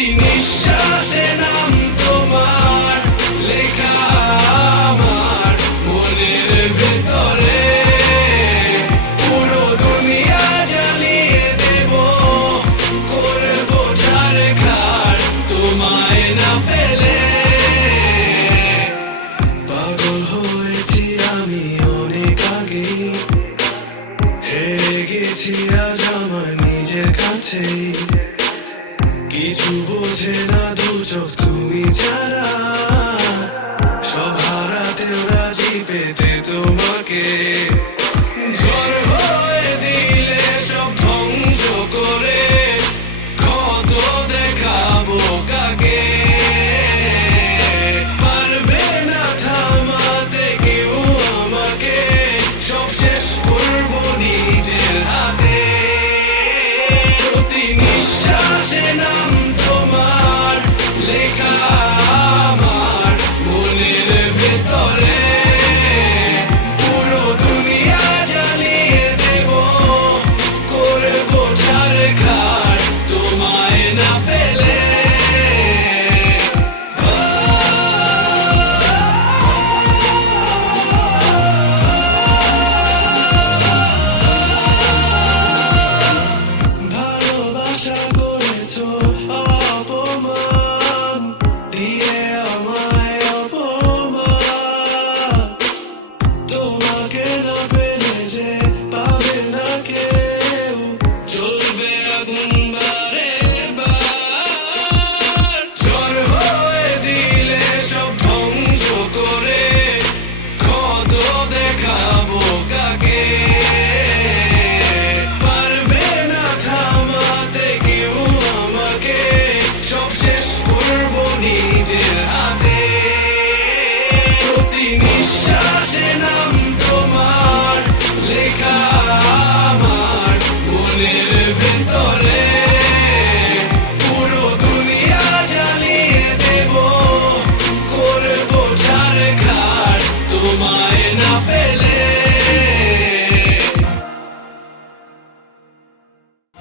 প্রতি নিঃশ্বাসে নাম তোমার লেখা আমার মনের ভেতরে। পুরো দুনিয়া জ্বালিয়ে দেব, করব ছারখার তোমায় না পেলে। পাগল হয়েছি আমি অনেক আগে, হেরে গেছি আজ আমার নিজের কাছে। কিছু বোঝে না দু চোখ তুমি ছাড়া, সব হারাতেও রাজি পেতে তোমাকে। ঝড় হয়ে দিলে সব ধ্বংস করে, ক্ষত দেখাবো কাকে। পারবে না থামাতে কেউ আমাকে, সব শেষ করবো নিজের হাতে। প্রতি নিঃশ্বাসে নাম তোমার লেখা আমার মনের ভেতরে। পুরো দুনিয়া জ্বালিয়ে দেব, করব ছারখার তোমায় না পেলে। ভালোবাসা করেছো অপমান দিয়ে আমায়, অপমান। তোমাকে না পেলে যে পাবে না কেউ, চলবে আগুন বারে বার। ঝড় হয়ে দিলে সব ধ্বংস করে, ক্ষত দেখাবো কাকে। পারবে না থামাতে কেউ আমাকে, সব শেষ করবো নিজের হাতে। প্রতি নিঃশ্বাসে নাম তোমার লেখা আমার মনের ভেতরে। পুরো দুনিয়া জ্বালিয়ে দেব, করব ছারখার তোমায়